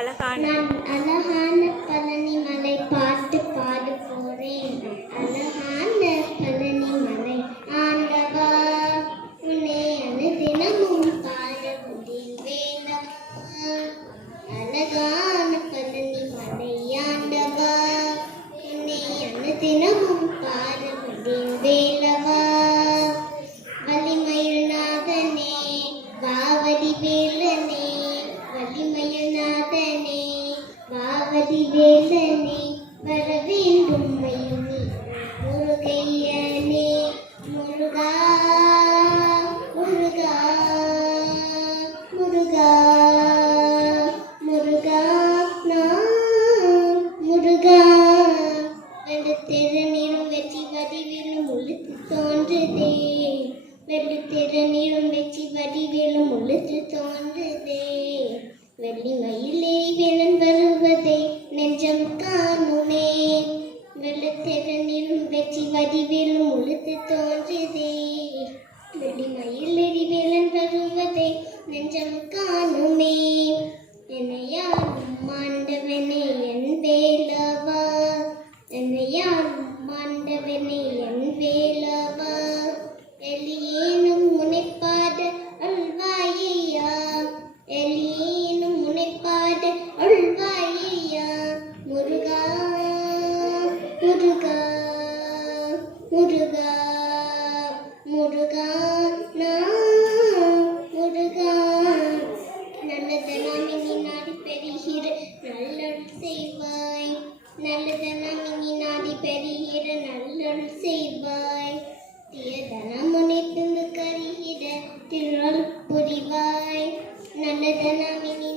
அழகான பழனி மலை பாட்டு பாட போறேன். அழகான பழனி மலை ஆண்டவா, உன்னை அனுதினமும் பாடுவதில் வேலவா. அழகான பழனி மலை ஆண்டவா, உன்னை அனுதினமும் பாடுவதில் வேலவா. வலிமையில் நாதனே வாவடி வேலனே, வலிமையில் நாதனே வாவதி வேலனே, வர வேண்டும் மயிலே முருகையனே. முருகா முருகா முருகா முருகா முருகா. வெள்ளத்திற நீரும் வெற்றி வடிவிலும் உளுத்து தோன்றுதே, வெள்ளத்திற நீரும் வெற்றி வடிவிலும் உளுத்து தோன்றுதே. வெள்ளி மயிலேறி வேலன் வருவதை நெஞ்சம் காணுமே, வெள்ளத்திற நீரும் வெற்றி வடிவிலும் உளுத்து தோன்றுதே. வெள்ளி மயிலேறி வேலன் வருவதை நெஞ்சம் காணுமே. என்னையாரும் ஆண்டவனே என் வேலவா, என்னையாரும் ஆண்டவனே என் வேலவா. எலியேனும் முனைப்பாட அல்வாயா, எலியேனும் முனைப்பாட அல்வாயா. முருகா முருகா முருகா முருகா முருகா. நல்லதெல்லாம் இனி நாடி பெறுகிற நல்லருள் செய்வாய், நல்லதெல்லாம் இனி நாடி பெறுகிற நல்லருள் செய்வாய். தீயதனம் முனைத்து கருகிற திருள் புரிவாய், நல்லதெல்லாம் இனி